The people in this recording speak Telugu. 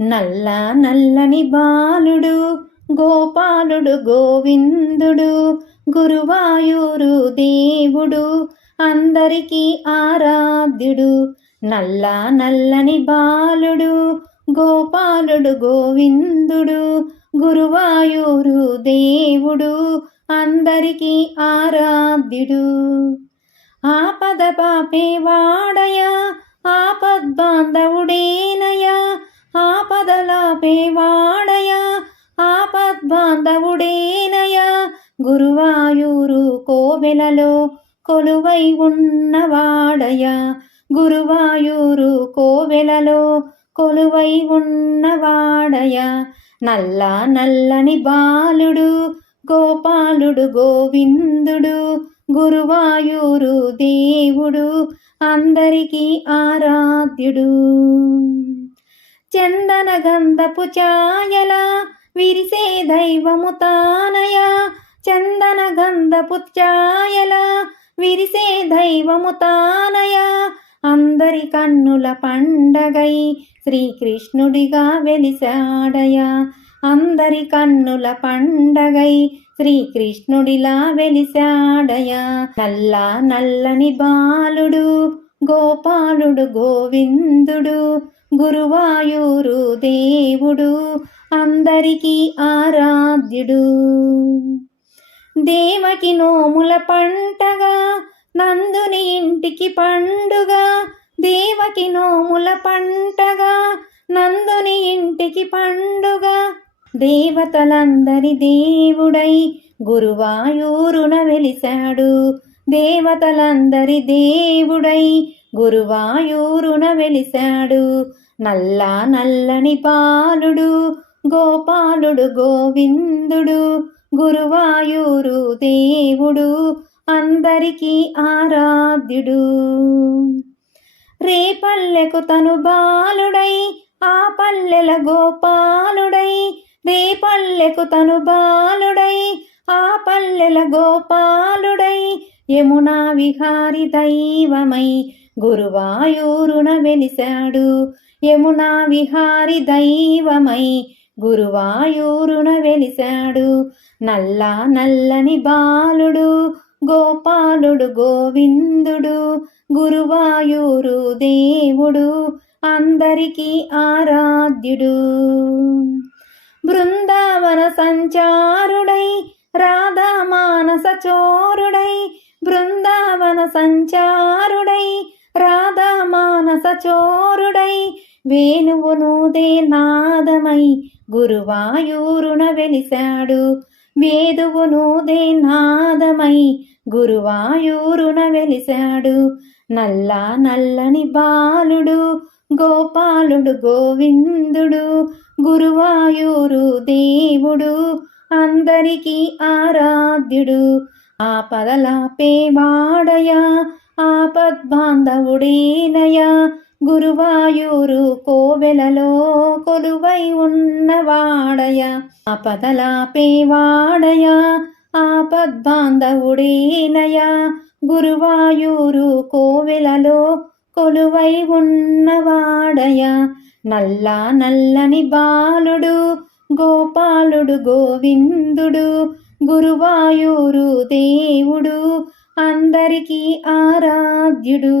నల్ల నల్లని బాలుడు గోపాలుడు గోవిందుడు గురువాయూరు దేవుడు అందరికీ ఆరాధ్యుడు. నల్ల నల్లని బాలుడు గోపాలుడు గోవిందుడు గురువాయూరు దేవుడు అందరికీ ఆరాధ్యుడు. ఆపద పాపే వాడయా ఆపద్బాంధవుడేనయా ఆపదలాపే వాడయా ఆపద్బాంధవుడేనయ. గురువాయూరు కోవెలలో కొలువై ఉన్నవాడయ గురువాయూరు కోవెలలో కొలువై ఉన్నవాడయ నల్ల నల్లని బాలుడు గోపాలుడు గోవిందుడు. గురువాయూరు దేవుడు అందరికీ ఆరాధ్యుడు. చందన గంధపు ఛాయల విరిసే దైవము తానయ. చందన గంధపు ఛాయల విరిసే దైవము తానయ. అందరి కన్నుల పండగై శ్రీకృష్ణుడిగా వెలిసాడయా. అందరి కన్నుల పండగై శ్రీకృష్ణుడిలా వెలిసాడయా. నల్ల నల్లని బాలుడు గోపాలుడు గోవిందుడు గురువాయూరు దేవుడు అందరికీ ఆరాధ్యుడు. దేవకి నోముల పంటగా నందుని ఇంటికి పండుగ. దేవకి నోముల పంటగా నందుని ఇంటికి పండుగ. దేవతలందరి దేవుడై గురువాయూరున వెలిశాడు. దేవతలందరి దేవుడై గురువాయూరున వెలిశాడు. నల్ల నల్లని పాలుడు గోపాలుడు గోవిందుడు గురువాయూరు దేవుడు అందరికీ ఆరాధ్యుడు. రేపల్లెకు తను బాలుడై ఆ పల్లెల గోపాలుడై రేపల్లెకు తను బాలుడై ఆ పల్లెల గోపాలుడై యమునా విహారి దైవమై గురువాయూరున వెలిశాడు యమునా విహారి దైవమై గురువాయూరున వెలిశాడు నల్ల నల్లని బాలుడు గోపాలుడు గోవిందుడు గురువాయూరు దేవుడు అందరికీ ఆరాధ్యుడు. బృందావన సంచారుడై రాధా మానస చోరుడై బృందావన సంచారుడై రాధా మానస చోరుడై వేణువునూదే నాదమై గురువాయూరున వెలిశాడు. వేదువునూదే నాదమై గురువాయూరున వెలిశాడు. నల్ల నల్లని బాలుడు గోపాలుడు గోవిందుడు గురువాయూరు దేవుడు అందరికీ ఆరాధ్యుడు. ఆపదలాపే వాడయా ఆపద్బాంధవుడేనయా గురువాయూరు కోవెలలో కొలువై ఉన్నవాడయ. ఆపదలాపేవాడయ వాడయా గురువాయూరు కోవెలలో కొలువై ఉన్నవాడయ. నల్ల నల్లని బాలుడు గోపాలుడు గోవిందుడు గురువాయూరు దేవుడు అందరికీ ఆరాధ్యుడు.